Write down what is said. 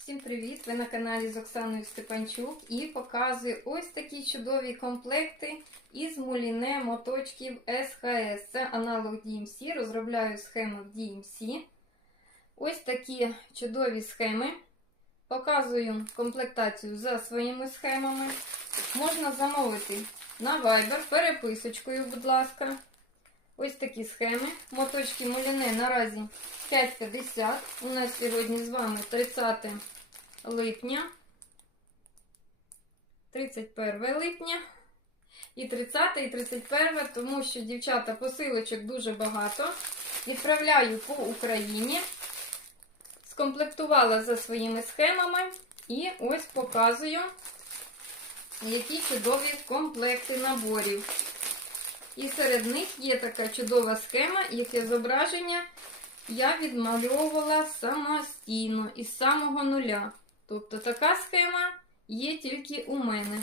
Всім привіт! Ви на каналі з Оксаною Степанчук і показую ось такі чудові комплекти із муліне моточків СХС. Це аналог DMC. Розробляю схему DMC. Ось такі чудові схеми. Показую комплектацію за своїми схемами. Можна замовити на Viber переписочкою, будь ласка. Ось такі схеми. Моточки муліне наразі 5,50. У нас сьогодні з вами 30 липня, 31 липня і 30 і 31, тому що дівчата посилочок дуже багато. Відправляю по Україні. Скомплектувала за своїми схемами і ось показую, які чудові комплекти наборів. І серед них є така чудова схема, яке зображення я відмальовувала самостійно із самого нуля. Тобто така схема є тільки у мене.